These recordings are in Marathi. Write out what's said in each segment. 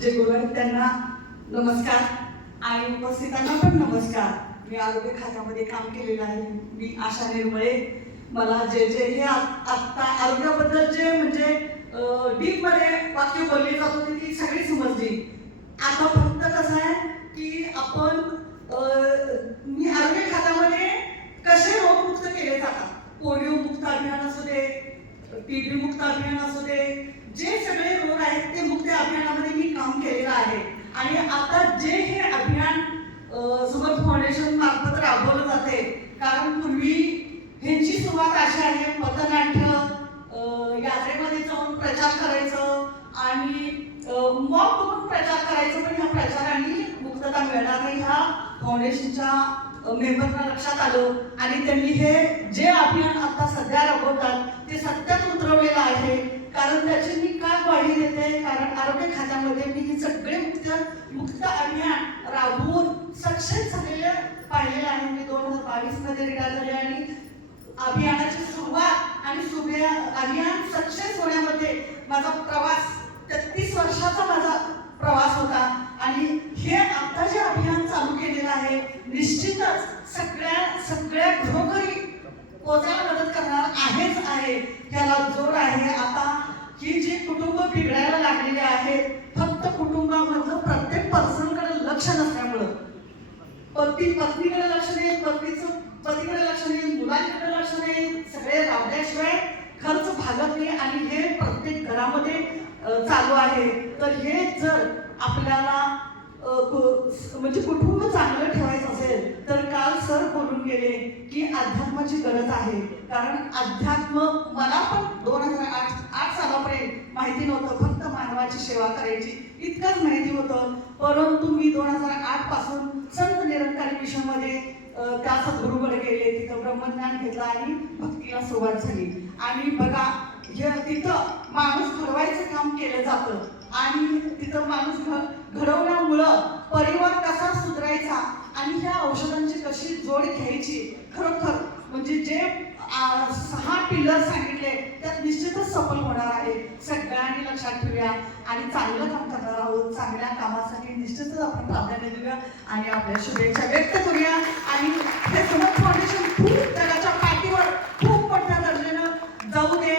जे गुरु आहेत त्यांना नमस्कार आणि उपस्थितांना पण नमस्कार. मी आरोग्य खात्यामध्ये काम केलेलं आहे. मी आशा निर्मळे. मला जे जे हे आत्ता आरोग्याबद्दल जे म्हणजे डीपमध्ये वाक्य बोलली जात होती ती सगळी समजली. आता फक्त कसं आहे की आपण अं, मी आरोग्य खात्यामध्ये कसे रोगमुक्त केले जातात? पोलिओ मुक्त अभियान असू दे टीबी मुक्त अभियान असू दे जे सगळे रोग आहेत ते मुक्त अभियानामध्ये मी काम केलेलं आहे आणि आता जे हे अभियान अं, समर्थ फाउंडेशन मार्फत राबवलं जाते कारण पूर्वी ह्यांची सुरुवात अशी आहे पथनाट्य यात्रेमध्ये जाऊन प्रचार करायचं आणि मग बघून प्रचार करायचं पण ह्या प्रचाराने मुक्तता मिळणार नाही ह्या फाउंडेशनच्या मेंबरना लक्षात आलं आणि त्यांनी हे जे अभियान आता सध्या राबवतात ते सत्यात उतरवलेलं आहे. कारण त्याची मी का ग्वाही देते? कारण आरोग्य खात्यामध्ये मी हे सगळे मुक्त मुक्त अभियान राबवून सक्सेस झालेलं पाहिलेलं आहे. मी दोन हजार बावीसमध्ये रिटायर झाले आणि अभियानाची सुरुवात आणि अभियान सक्सेस होण्यामध्ये माझा प्रवास तेहतीस वर्षाचा माझा प्रवास होता. आणि हे आता जे अभियान चालू केलेलं आहे निश्चितच सगळ्या सगळ्या घरोघरी पोचायला मदत करणार आहेच आहे. त्याला जोर आहे आता. ही जी कुटुंब बिघडायला लागलेली आहेत फक्त कुटुंबामधलं प्रत्येक लक्ष नसल्यामुळं. पती पत्नीकडे लक्ष नाही पत्नीचं पतीकडे लक्ष नाही मुलांकडे लक्ष नाही सगळे लावल्याशिवाय खर्च भागत नाही आणि हे प्रत्येक घरामध्ये चालू आहे. तर हे जर आपल्याला म्हणजे कुटुंब चांगलं ठेवायचं असेल तर काल सर बोलून गेले की अध्यात्माची गरज आहे. कारण अध्यात्म मला पण दोन हजार आठ आठ सालापर्यंत माहिती नव्हतं फक्त सेवा करायची. इतकंच माहिती होतं. परंतु मी दोन हजार आठपासून संत निरंकारी मिशनमध्ये त्या सद्गुरूकडे गेले तिथं ब्रह्मज्ञान घेतलं आणि भक्तीला सुरुवात झाली. आणि बघा हे तिथं माणूस घडवायचं काम केलं जातं. आणि तिथं माणूस घ- घडवण्यामुळं परिवार कसा सुधारायचा आणि ह्या औषधांची कशी जोड घ्यायची खरोखर म्हणजे जे सहा पिलर सांगितले सफल होणार आहे. सगळ्यांनी लक्षात ठेवूया. आणि चांगलं काम करणार आहोत. चांगल्या कामासाठी निश्चितच आपण प्राधान्य देऊया. आणि आपल्या शुभेच्छा व्यक्त करूया. आणि हे समज फाउंडेशन खूप त्याच्या पाठीवर खूप मोठ्या दर्जेनं जाऊ दे.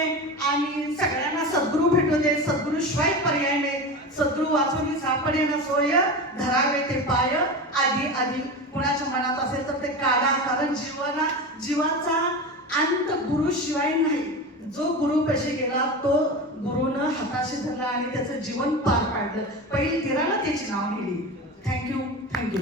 आणि सगळ्यांना सद्गुरू भेटू दे. सद्गुरू शिवाय पर्याय नाही. सद्गुरू वाचून सापडे न सोय धरावे ते पाय. आधी आधी कुणाच्या मनात असेल तर ते काढा. कारण जीवना जीवाचा अंत गुरु शिवाय नाही. जो गुरु कशी गेला तो गुरुनं हाताशी धरला आणि त्याचं जीवन पार पाडलं. पहिली तिराला त्याची नाव लिहिली. Thank you thank you